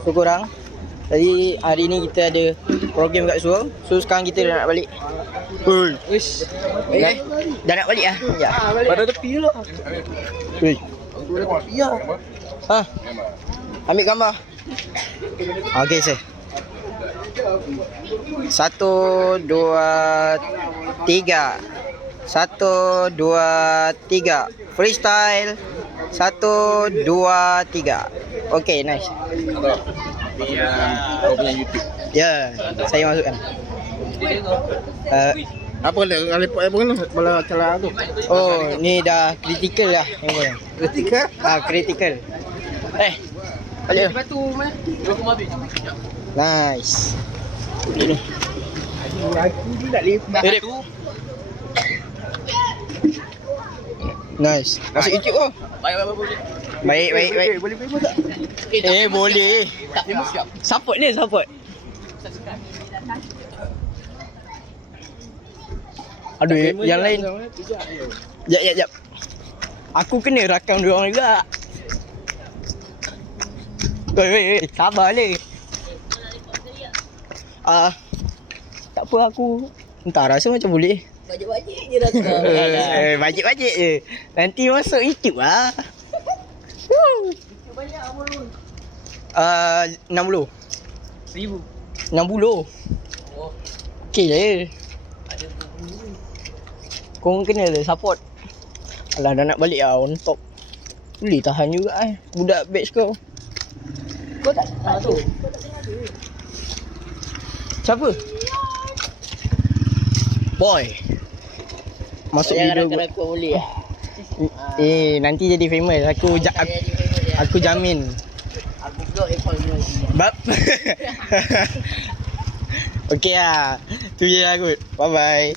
So korang, tadi hari ni kita ada program kat Suruh. So sekarang kita dah nak balik. Wish. Dah nak balik lah. Ya. Pada tepi lah. Ui. Ya. Ha. Ambil gambar. Okey, sir. 1, 2, 3. 1, 2, 3. Freestyle. 1, 2, 3. Okey, nice. Kau punya YouTube. Ya, saya masukkan. Apa dah lepot apa ni? Bala celah tu. Oh, ni dah critical lah. Ketika Critical. Balik. batu mana? Aku mau habis. Nice. Aku tak lepas tu. Nice. Masuk YouTube oh. Baik. Baik. Boleh famous tak? Boleh. Tak famous siap. Support ni, support. Aduh, yang lain. Jap. Aku kena rakam dia orang juga. Wei, sabar ni. Tak apa aku. Entah rasa macam boleh. Bajet-bajet je rakam. Bajet-bajet je. Nanti masuk YouTube lah. Banyak Amarul. 60. 1000. 60. Okey je. Ada 20. Korang kena support. Alah dah nak balik lah on top. Boleh tahan juga budak batch kau. Kau tak tu. Siapa? Boy. Masuk video gua. Rakam boleh lah. Nanti jadi famous. Aku jamin. Aku blog Apple Music. Bab. Okey lah. Tu je lah kot. Bye bye.